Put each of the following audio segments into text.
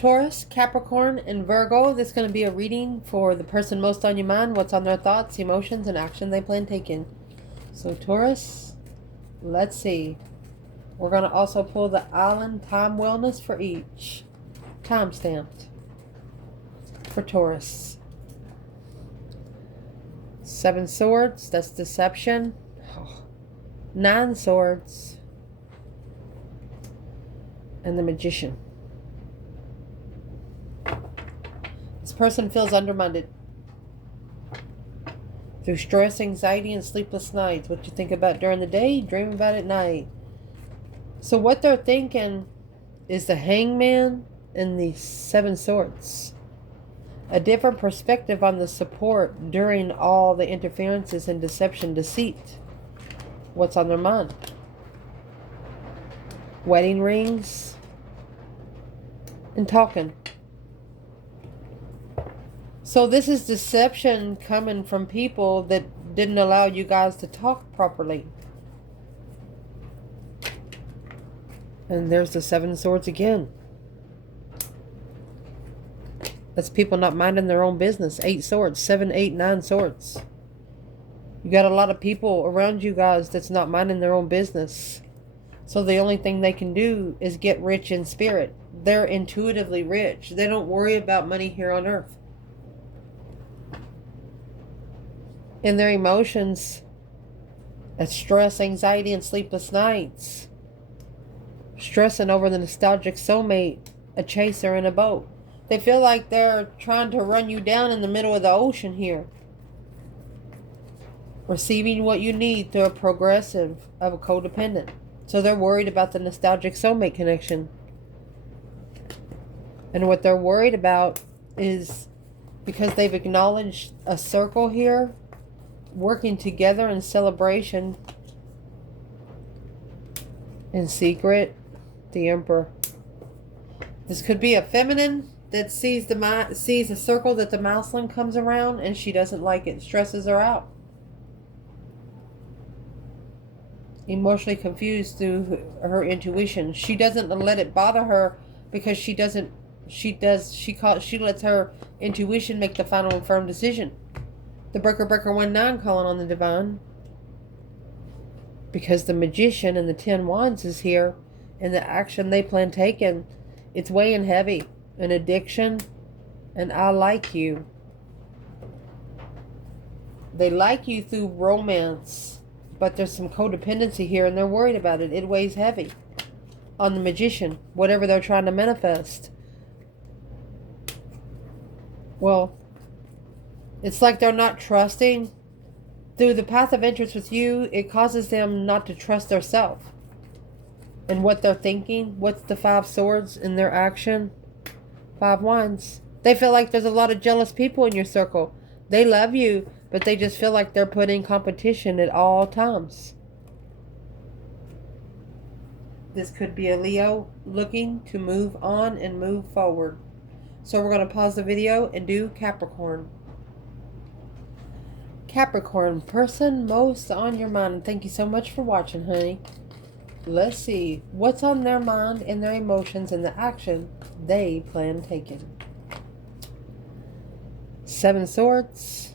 Taurus, Capricorn, and Virgo. This is going to be a reading for the person most on your mind, what's on their thoughts, emotions, and action they plan taking. So Taurus, let's see. We're going to also pull the island time wellness for each. Time stamped for Taurus. 7 swords, that's deception. 9 swords. And the Magician. This person feels undermined through stress, anxiety, and sleepless nights. What you think about during the day, dream about at night. So what they're thinking is the Hangman and the 7 swords. A different perspective on the support during all the interferences and deception, deceit. What's on their mind? Wedding rings and talking. So this is deception coming from people that didn't allow you guys to talk properly. And there's the 7 swords again. That's people not minding their own business. 8 swords. 7, 8, 9 swords. You got a lot of people around you guys that's not minding their own business. So the only thing they can do is get rich in spirit. They're intuitively rich. They don't worry about money here on earth. In their emotions, that's stress, anxiety, and sleepless nights. Stressing over the nostalgic soulmate, a chaser in a boat. They feel like they're trying to run you down in the middle of the ocean here. Receiving what you need through a progressive of a codependent. So they're worried about the nostalgic soulmate connection. And what they're worried about is because they've acknowledged a circle here, working together in celebration. In secret, the Emperor. This could be a feminine that sees a circle that the mouseling comes around and she doesn't like it. Stresses her out. Emotionally confused through her intuition. She doesn't let it bother her because she lets her intuition make the final and firm decision. The breaker 1-9 calling on the divine. Because the Magician and the 10 wands is here and the action they plan taking, it's weighing heavy. An addiction, and I like you. They like you through romance, but there's some codependency here and they're worried about it. It weighs heavy on the Magician, whatever they're trying to manifest. Well, it's like they're not trusting. Through the path of interest with you, it causes them not to trust themselves and what they're thinking. What's the 5 swords in their action? 5 wands. They feel like there's a lot of jealous people in your circle. They love you, but they just feel like they're put in competition at all times. This could be a Leo looking to move on and move forward. So we're going to pause the video and do Capricorn. Capricorn, person most on your mind. Thank you so much for watching, honey. Let's see what's on their mind and their emotions and the action they plan taking. 7 swords.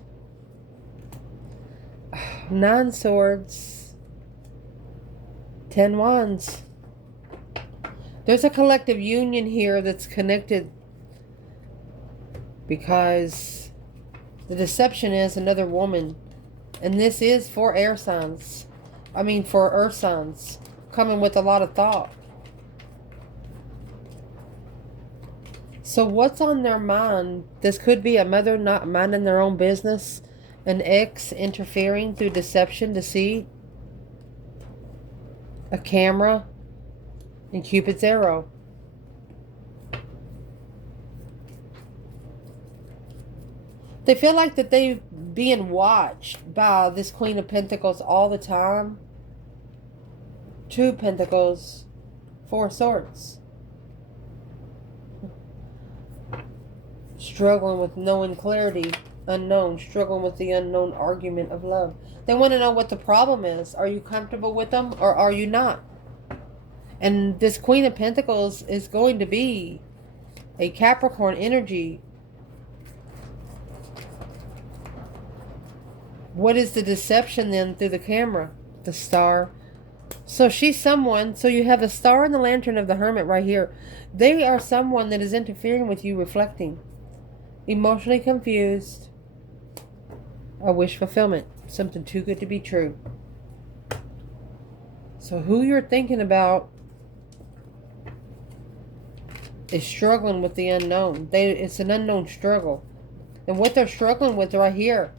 9 swords. 10 wands. There's a collective union here that's connected because the deception is another woman. And this is for air signs. For earth signs. Coming with a lot of thought. So what's on their mind? This could be a mother not minding their own business. An ex interfering through deception, deceit. A camera. And Cupid's arrow. They feel like that they're being watched by this Queen of Pentacles all the time. 2 Pentacles, 4 swords. Struggling with knowing clarity, unknown. Struggling with the unknown argument of love. They want to know what the problem is. Are you comfortable with them or are you not? And this Queen of Pentacles is going to be a Capricorn energy. What is the deception then through the camera? The star. So she's someone, so you have the star and the lantern of the hermit right here. They are someone that is interfering with you, reflecting. Emotionally confused. A wish fulfillment. Something too good to be true. So who you're thinking about is struggling with the unknown. It's an unknown struggle. And what they're struggling with right here,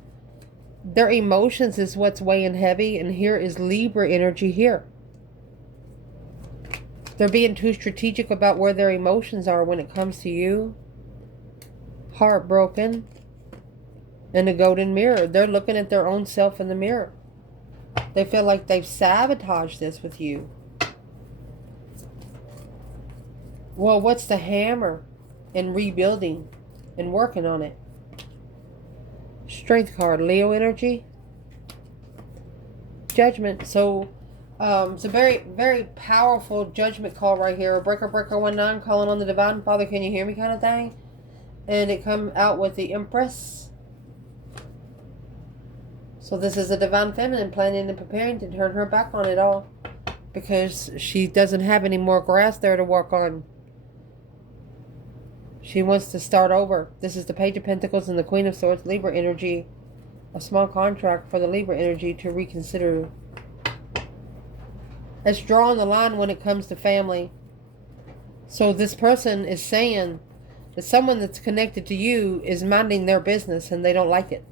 their emotions is what's weighing heavy, and here is Libra energy here. They're being too strategic about where their emotions are when it comes to you. Heartbroken. And the golden mirror. They're looking at their own self in the mirror. They feel like they've sabotaged this with you. Well, what's the hammer in rebuilding and working on it? Strength card, Leo energy. Judgment. So it's a very, very powerful judgment call right here. Breaker 19 calling on the divine father, can you hear me kind of thing. And it come out with the Empress. So this is a divine feminine planning and preparing to turn her back on it all. Because she doesn't have any more grass there to work on. She wants to start over. This is the Page of Pentacles and the Queen of Swords, Libra energy. A small contract for the Libra energy to reconsider. It's drawing the line when it comes to family. So this person is saying that someone that's connected to you is minding their business and they don't like it.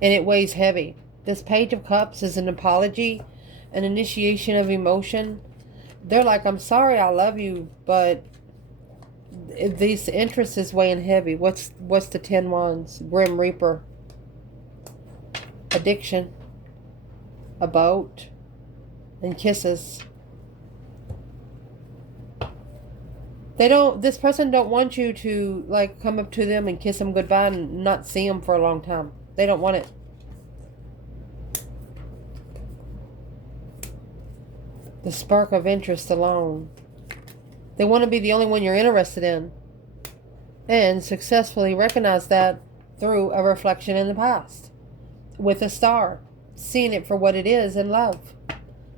And it weighs heavy. This Page of Cups is an apology, an initiation of emotion. They're like, I'm sorry, I love you, but these interests is weighing heavy. What's the 10 Wands? Grim Reaper. Addiction. A boat. And kisses. This person don't want you to like come up to them and kiss them goodbye and not see them for a long time. They don't want it. The spark of interest alone. They want to be the only one you're interested in. And successfully recognize that through a reflection in the past. With a star. Seeing it for what it is in love.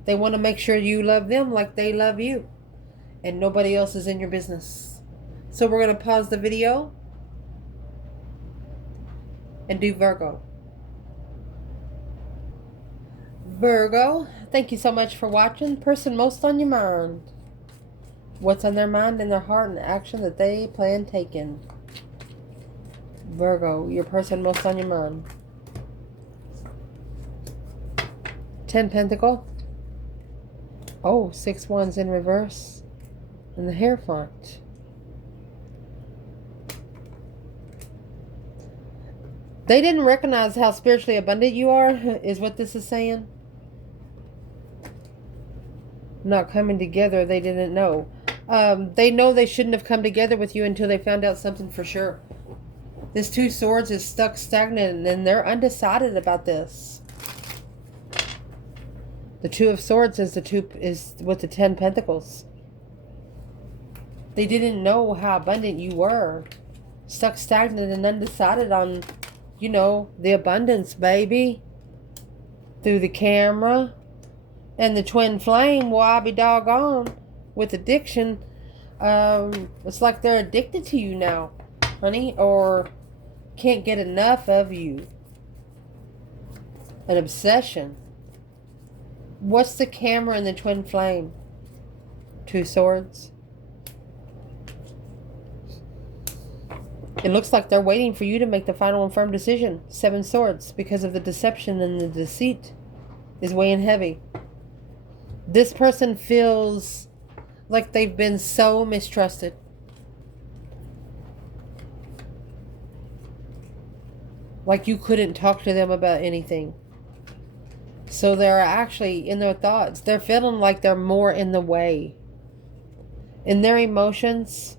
They want to make sure you love them like they love you. And nobody else is in your business. So we're going to pause the video. And do Virgo. Virgo, thank you so much for watching. Person most on your mind. What's on their mind and their heart and the action that they plan taking. Virgo, your person most on your mind. 10 Pentacle. Oh, 6 Wands in reverse. And the Hierophant. They didn't recognize how spiritually abundant you are, is what this is saying. Not coming together, they didn't know. They know they shouldn't have come together with you until they found out something for sure. This 2 Swords is stuck stagnant and they're undecided about this. The 2 of Swords is with the 10 Pentacles. They didn't know how abundant you were. Stuck stagnant and undecided on, you know, the abundance, baby. Through the camera. And the twin flame, well, I'll be doggone. With addiction, it's like they're addicted to you now, honey. Or can't get enough of you. An obsession. What's the camera and the twin flame? 2 Swords. It looks like they're waiting for you to make the final and firm decision. 7 Swords. Because of the deception and the deceit is weighing heavy. This person feels like they've been so mistrusted. Like you couldn't talk to them about anything. So they're actually, in their thoughts, they're feeling like they're more in the way. In their emotions,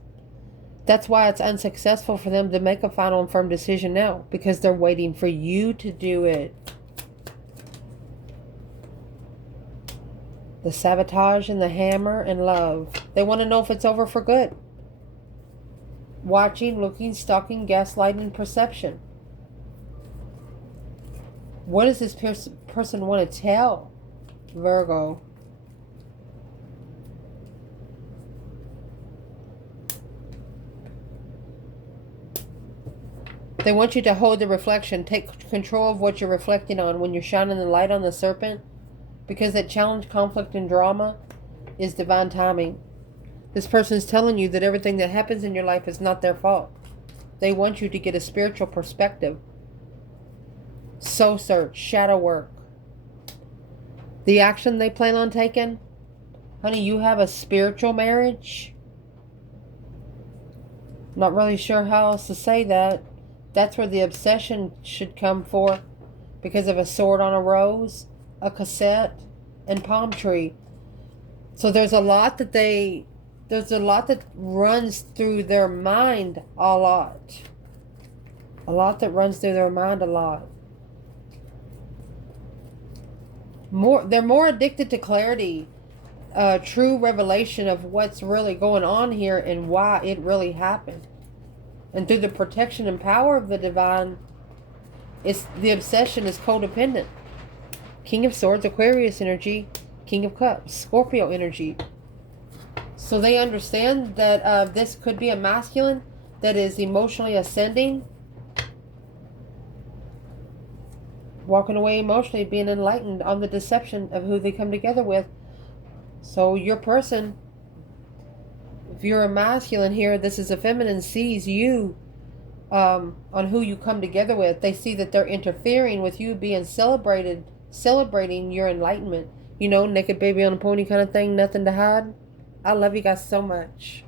that's why it's unsuccessful for them to make a final and firm decision now. Because they're waiting for you to do it. The sabotage and the hammer and love. They want to know if it's over for good. watching, looking, stalking, gaslighting, perception. What does this person want to tell Virgo? They want you to hold the reflection. Take control of what you're reflecting on when you're shining the light on the serpent. Because that challenge, conflict, and drama is divine timing. This person is telling you that everything that happens in your life is not their fault. They want you to get a spiritual perspective. Soul search, shadow work. The action they plan on taking? Honey, you have a spiritual marriage? Not really sure how else to say that. That's where the obsession should come for, because of a sword on a rose, a cassette, and palm tree. So there's a lot that runs through their mind a lot. A lot that runs through their mind a lot. They're more addicted to clarity, true revelation of what's really going on here and why it really happened. And through the protection and power of the divine, the obsession is codependent. King of Swords, Aquarius energy, King of Cups, Scorpio energy. So they understand that this could be a masculine that is emotionally ascending, walking away emotionally, being enlightened on the deception of who they come together with. So your person, if you're a masculine here, this is a feminine, sees you on who you come together with. They see that they're interfering with you being celebrating your enlightenment. You know, naked baby on a pony kind of thing, nothing to hide. I love you guys so much.